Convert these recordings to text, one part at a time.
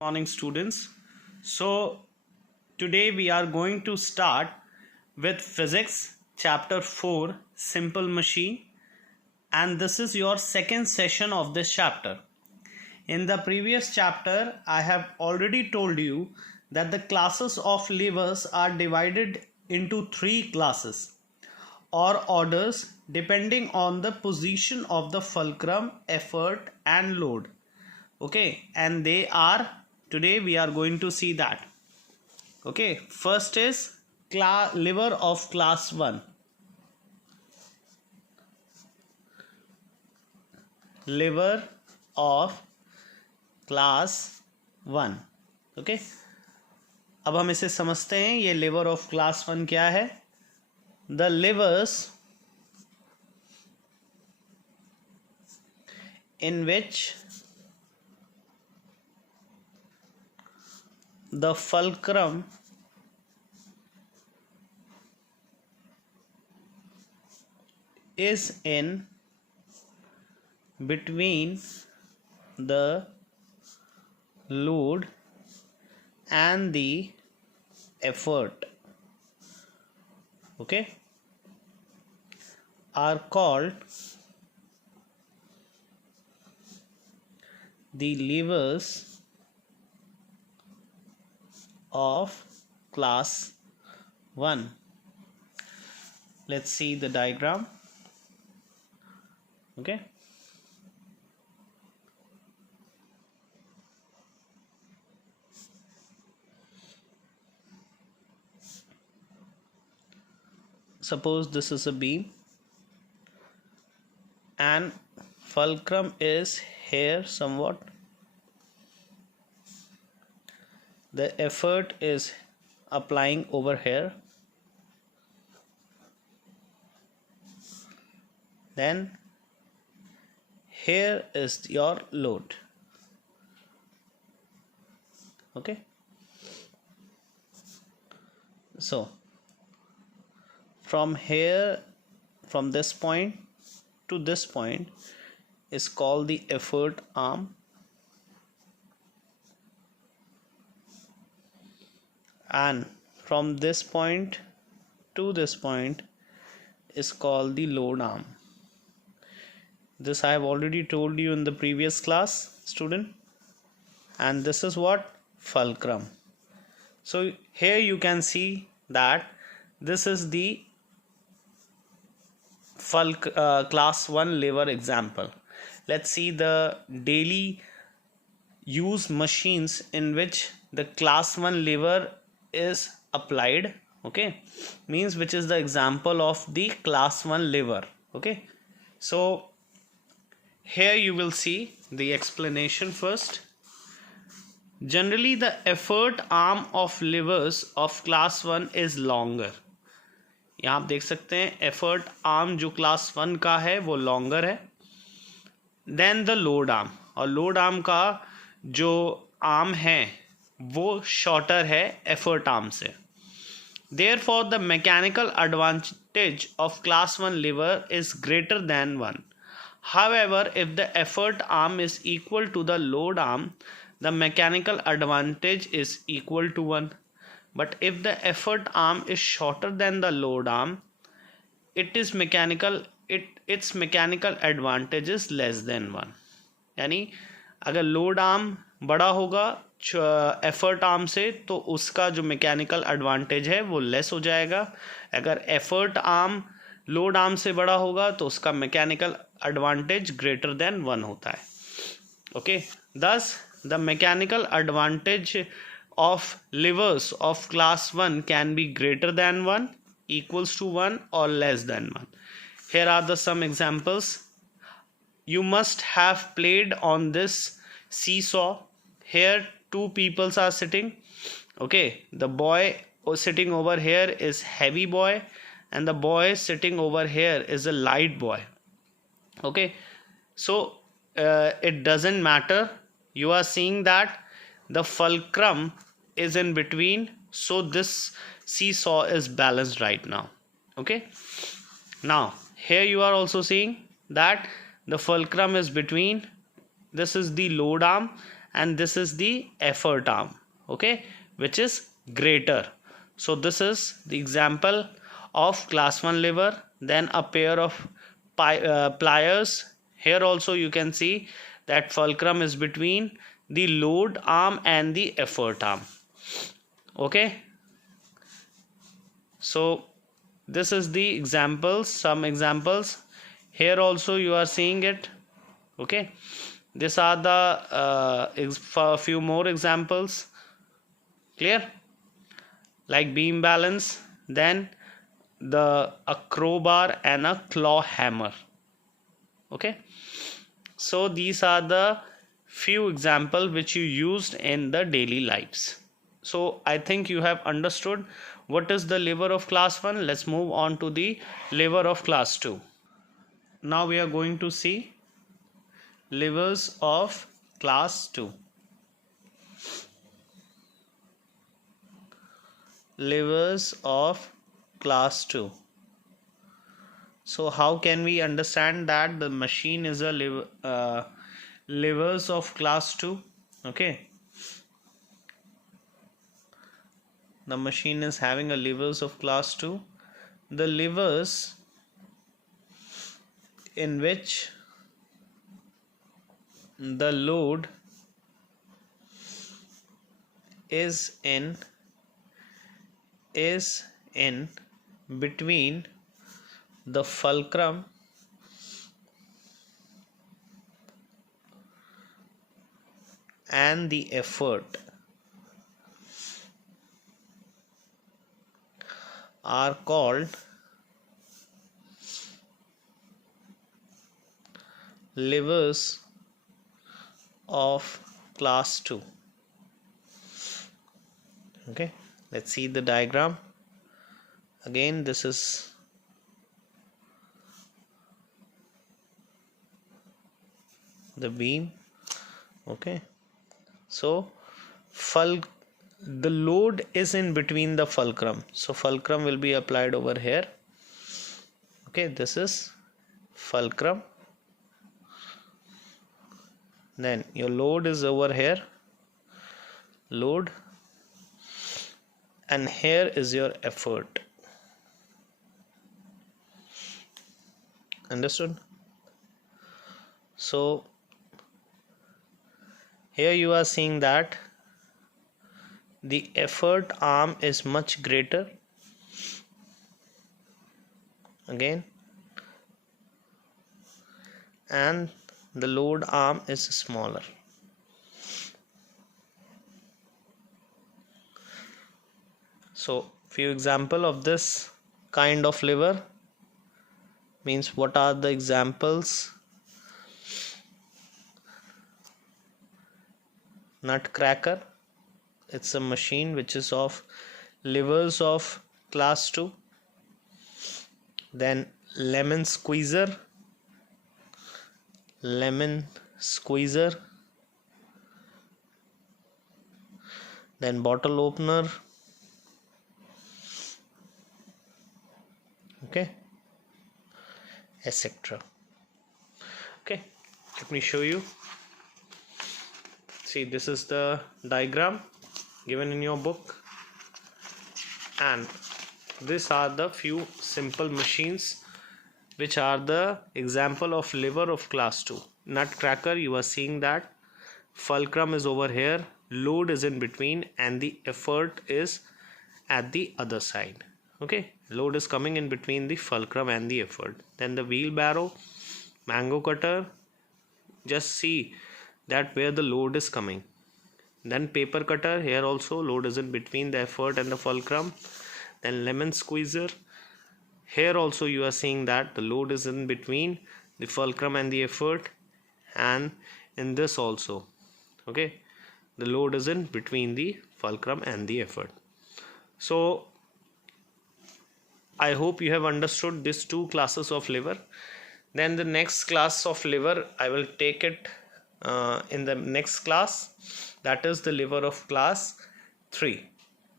Morning, students. So today we are going to start with physics chapter 4, simple machine, and this is your second session of this chapter. In the previous chapter I have already told you that the classes of levers are divided into three classes or orders depending on the position of the fulcrum, effort and load. Okay, and they are, today we are going to see that. Okay, first is lever of class 1. Lever of class 1. Okay, अब हम इसे समझते हैं. ये lever of class 1 क्या है? The levers in which the fulcrum is in between the load and the effort, okay, are called the levers of class 1. Let's see the diagram. Okay, suppose this is a beam and fulcrum is here somewhat. The effort is applying over here. Then here is your load. Okay, so from here, from this point to this point is called the effort arm, and from this point to this point is called the load arm. This I have already told you in the previous class, student. And this is what? Fulcrum. So here you can see that this is the class 1 lever example. Let's see the daily use machines in which the class 1 lever is applied. Okay, means which is the example of the class 1 lever. Okay, so here you will see the explanation first. Generally the effort arm of levers of class 1 is longer. यहाँ आप देख सकते हैं effort arm जो class 1 का है वो longer है देन द लोड आर्म, और लोड आर्म का जो आर्म है वो शॉर्टर है एफर्ट आर्म से. Therefore the mechanical advantage of class 1 lever is greater than 1. However, if the effort arm is equal to the load arm, the mechanical advantage is equal to 1. But if the effort arm is shorter than the load arm, its mechanical advantage is less than 1. यानी अगर load arm बड़ा होगा effort arm से तो उसका जो mechanical advantage है वो लेस हो जाएगा. अगर एफर्ट आर्म लोड आर्म से बड़ा होगा तो उसका मैकेनिकल एडवांटेज ग्रेटर देन 1 होता है. Okay, thus the mechanical advantage of levers of class 1 can be greater than 1, equals to 1 or less than 1. Here are the some examples. You must have played on this seesaw. Here two peoples are sitting. Okay, the boy sitting over here is heavy boy and the boy sitting over here is a light boy. Okay, so it doesn't matter. You are seeing that the fulcrum is in between, so this seesaw is balanced right now. Okay, now here you are also seeing that the fulcrum is between, this is the load arm and this is the effort arm, okay, which is greater. So this is the example of class 1 lever. Then a pair of pliers. Here also you can see that fulcrum is between the load arm and the effort arm, okay. So this is the examples, some examples. Here also you are seeing it, okay. These are the few more examples, clear, like beam balance, then a crowbar and a claw hammer, okay. So these are the few examples which you used in the daily lives. So I think you have understood what is the lever of class 1. Let's move on to the lever of class 2. Now we are going to see levers of class 2. Levers of class 2. So how can we understand that the machine is a levers of class 2, okay. The machine is having a levers of class 2. The levers in which the load is in between the fulcrum and the effort are called levers of class 2, okay. Let's see the diagram again. This is the beam, okay. So the load is in between the fulcrum, so fulcrum will be applied over here, okay. This is fulcrum, then your load is over here, load, and here is your effort, understood. So here you are seeing that the effort arm is much greater, again, and the load arm is smaller. So few example of this kind of lever means, what are the examples? Nutcracker, it's a machine which is of levers of class 2. Then lemon squeezer, then bottle opener, okay, etc. Okay, let me show you. See, this is the diagram given in your book, and these are the few simple machines which are the example of lever of class 2. Nutcracker, you are seeing that fulcrum is over here, load is in between, and the effort is at the other side, okay. Load is coming in between the fulcrum and the effort. Then the wheelbarrow, mango cutter, just see that where the load is coming. Then paper cutter, here also load is in between the effort and the fulcrum. Then lemon squeezer, here also you are seeing that the load is in between the fulcrum and the effort, and in this also, okay, the load is in between the fulcrum and the effort. So I hope you have understood these two classes of lever. Then the next class of lever I will take it in the next class, that is the lever of class 3,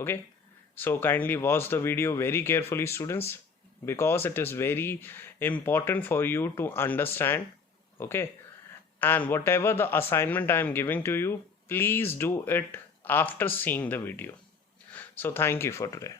okay. So kindly watch the video very carefully, students, because it is very important for you to understand, okay. And whatever the assignment I am giving to you, please do it after seeing the video. So thank you for today.